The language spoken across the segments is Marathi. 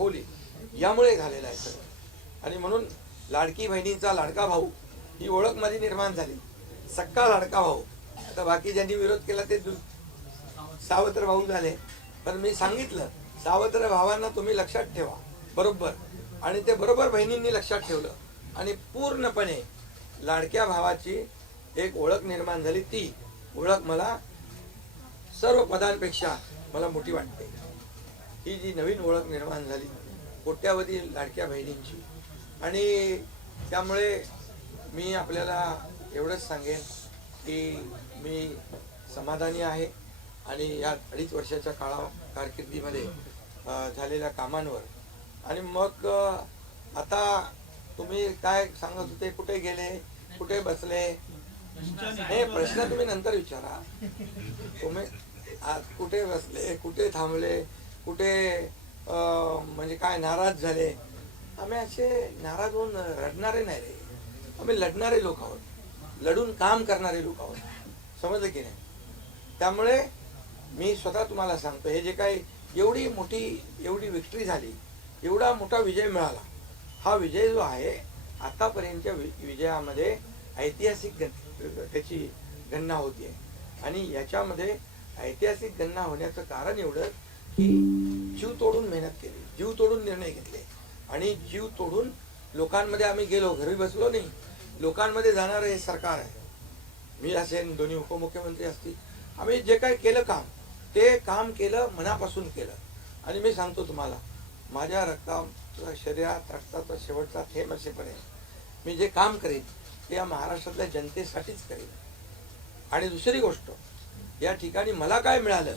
दाखवली यामुळे झालेलं आहे सगळं. आणि म्हणून लाडकी बहिणींचा लाडका भाऊ ही ओळख माझी निर्माण झाली. सक्का लाडका भाऊ. आता बाकी ज्यांनी विरोध केला ते सावत्र भाऊ झाले. पण मी सांगितलं सावत्र भावांना तुम्ही लक्षात ठेवा. बरोबर. आणि ते बरोबर बहिणींनी लक्षात ठेवलं. आणि पूर्णपणे लाडक्या भावाची एक ओळख निर्माण झाली. ती ओळख मला सर्व पदांपेक्षा मला मोठी वाटते. ही जी नवीन ओळख निर्माण झाली कोट्यावधी लाडक्या बहिणींची. आणि त्यामुळे मी आपल्याला एवढंच सांगेन की मी समाधानी आहे आणि या अडीच वर्षाच्या काळा कारकिर्दीमध्ये झालेल्या कामांवर. आणि मग आता तुम्ही काय सांगत होते कुठे गेले कुठे बसले? हे प्रश्न तुम्ही नंतर विचारा. तुम्ही आज कुठे बसले कुठे थांबले? कुठे म्हणजे काय नाराज झाले? आम्ही असे नाराज होऊन रडणारे नाही रे. आम्ही लढणारे लोक आहोत. लढून काम करणारे लोक आहोत. समजलं की नाही? त्यामुळे मी स्वतः तुम्हाला सांगतो हे जे काही एवढी मोठी एवढी विक्ट्री झाली एवढा मोठा विजय मिळाला हा विजय जो आहे आतापर्यंतच्या वि- विजयामध्ये ऐतिहासिक गण- त्याची गणना होती आणि याच्यामध्ये ऐतिहासिक गणना होण्याचं कारण एवढं की जीव तोडून मेहनत केली जीव तोडून निर्णय घेतले. आणि जीव तोडून लोकांमध्ये आम्ही गेलो घरी बसलो नाही. लोकांमध्ये जाणारं हे सरकार आहे. मी असेन दोन्ही उपमुख्यमंत्री असतील. आम्ही जे काही केलं काम ते काम केलं मनापासून केलं. आणि मी सांगतो तुम्हाला माझ्या रक्ताचा शरीरात रक्ताचा शेवटचा थेंब असेपर्यंत मी जे काम करेन ते या महाराष्ट्रातल्या जनतेसाठीच करेन. आणि दुसरी गोष्ट या ठिकाणी मला काय मिळालं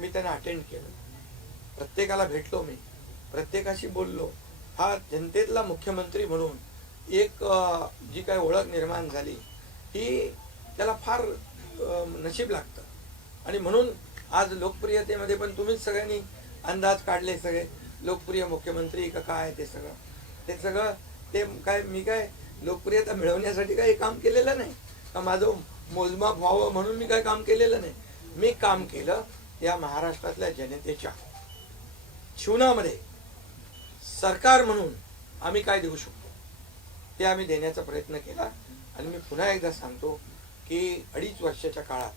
मी त्यांना अटेंड केलं. प्रत्येकाला भेटलो मी. प्रत्येकाशी बोललो. हा जनतेतला मुख्यमंत्री म्हणून एक जी काही ओळख निर्माण झाली ही त्याला फार नशीब लागतं. आणि म्हणून आज लोकप्रियतेमध्ये पण तुम्हीच सगळ्यांनी अंदाज काढले सगळे. लोकप्रिय मुख्यमंत्री का काय ते सगळं. ते सगळं ते काय मी काय लोकप्रियता मिळवण्यासाठी काही काम केलेलं नाही. का माझं मोजमाप व्हावं म्हणून मी काय काम केलेलं नाही. मी काम केलं या महाराष्ट्रातल्या जनतेच्या जीवनामध्ये सरकार म्हणून आम्ही काय देऊ शकतो ते आम्ही देण्याचा प्रयत्न केला. आणि मी पुन्हा एकदा सांगतो की अडीच वर्षाच्या काळात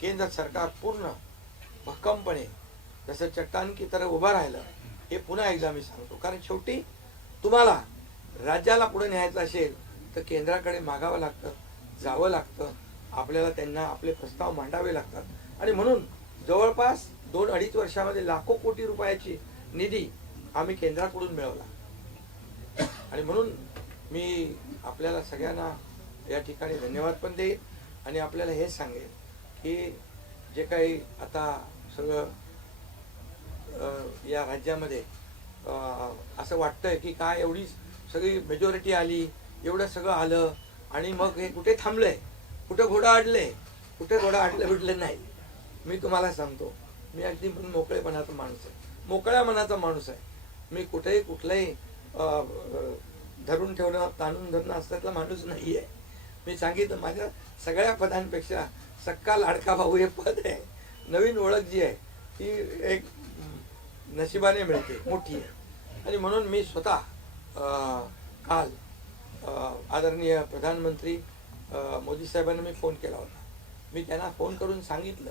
केंद्र सरकार पूर्ण भक्कमपणे जसं चट्टानकी तर उभं राहिलं हे पुन्हा एकदा मी सांगतो. कारण शेवटी तुम्हाला राज्याला पुढे न्यायचं असेल तर केंद्राकडे मागावं लागतं जावं लागतं. आपल्याला त्यांना आपले प्रस्ताव मांडावे लागतात. आणि म्हणून जवळपास दोन अडीच वर्षामध्ये लाखो कोटी रुपयाची निधी आम्ही केंद्राकडून मिळवला. आणि म्हणून मी आपल्याला सगळ्यांना या ठिकाणी धन्यवाद पण देईन आणि आपल्याला हे सांगेन की जे काही आता सगळं या राज्यामध्ये असं वाटतंय की काय एवढी सगळी मेजॉरिटी आली एवढं सगळं आलं आणि मग हे कुठे थांबलंय? कुठं घोडं अडले कुठे घोडं अडलं बिडलं नाही? मी तुम्हाला सांगतो मी अगदी मन मोकळेपणाचा माणूस आहे. मोकळ्या मनाचा माणूस आहे. मी कुठेही कुठलंही धरून ठेवणं ताणून धरणं असल्यातला माणूस नाही आहे. मी सांगितलं माझ्या सगळ्या पदांपेक्षा सक्का लाडका भाऊ हे पद आहे. नवीन ओळख जी आहे ती एक नशिबाने मिळते मोठी आहे. आणि म्हणून मी स्वतः काल आदरणीय प्रधानमंत्री मोदी साहेबांना मी फोन केला होता. मी त्यांना फोन करून सांगितलं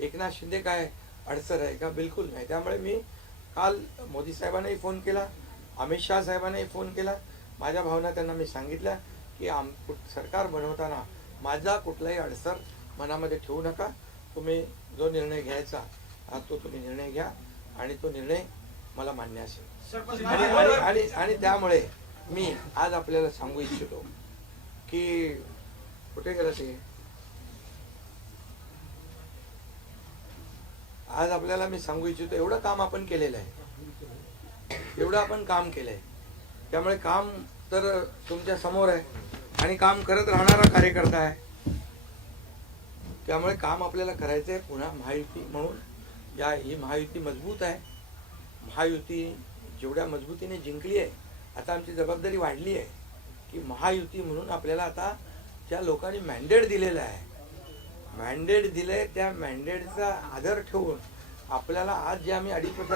एकनाथ शिंदे काय अडचण आहे का? बिलकुल नाही. त्यामुळे मी काल मोदी साहेबांनाही फोन केला अमित शाह साहेबांनाही फोन केला. माझ्या भावना त्यांना मी सांगितल्या की आम कुठ- सरकार बनवताना माझा कुठलाही अडसर मनामध्ये ठेवू नका. तुम्ही जो निर्णय घ्यायचा तो तुम्ही निर्णय घ्या आणि तो निर्णय मला मान्य असेल. आणि आणि आणि त्यामुळे मी आज आपल्याला सांगू इच्छितो की कुठे गेलं ते आज आपल्याला मी सांगू इच्छितो एवढं काम आपण केलेलं आहे. एवढं आपण काम केलंय. त्यामुळे काम तर तुमच्यासमोर आहे आणि काम करत राहणारा कार्यकर्ता आहे. त्यामुळे काम आपल्याला करायचं आहे. पुन्हा महायुती म्हणून या ही महायुती मजबूत आहे. महायुती जेवढ्या मजबूतीने जिंकली आहे आता आमची जबाबदारी वाढली आहे की महायुती म्हणून आपल्याला आता ज्या लोकांनी मॅन्डेट दिलेलं आहे. मॅन्डेट दिलंय त्या मॅन्डेटचा आदर ठेवून आपल्याला आज जे आम्ही अडीच वर्षात